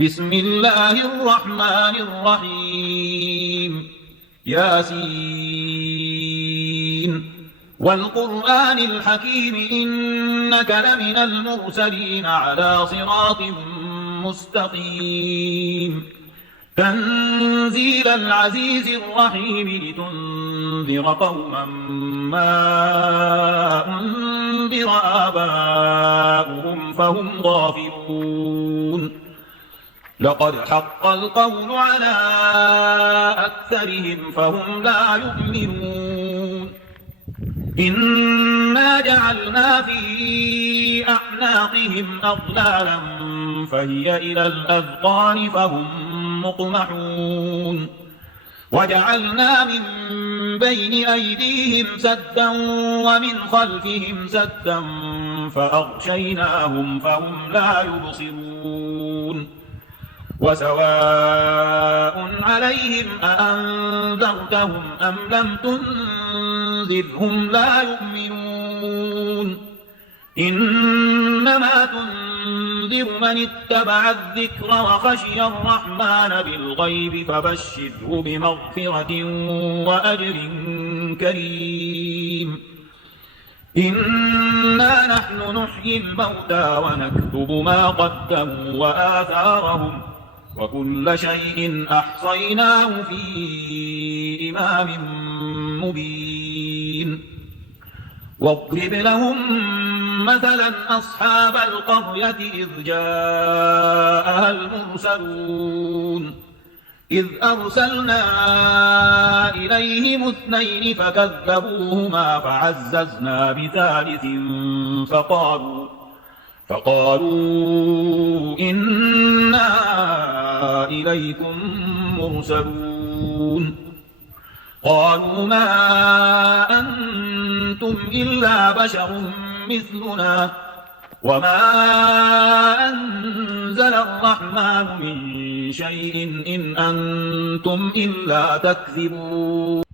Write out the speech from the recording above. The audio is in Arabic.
بسم الله الرحمن الرحيم ياسين والقرآن الحكيم إنك لمن المرسلين على صراط مستقيم تنزيل العزيز الرحيم لتنذر قوما ما أنذر آباؤهم فهم غافلون لقد حق القول على أكثرهم فهم لا يؤمنون إنا جعلنا في أعناقهم أغلالا فهي إلى الأذقان فهم مقمحون وجعلنا من بين أيديهم سدا ومن خلفهم سدا فأغشيناهم فهم لا يبصرون وسواء عليهم أأنذرتهم أم لم تنذرهم لا يؤمنون إنما تنذر من اتبع الذكر وخشي الرحمن بالغيب فبشره بمغفرة وأجر كريم إنا نحن نحيي الموتى ونكتب ما قدموا وآثارهم وكل شيء أحصيناه في إمام مبين واضرب لهم مثلا أصحاب القرية إذ جاءها المرسلون إذ أرسلنا إليهم اثنين فكذبوهما فعززنا بثالث فقالوا إنا إليكم مرسلون قالوا ما أنتم إلا بشر مثلنا وما أنزل الرحمن من شيء إن أنتم إلا تكذبون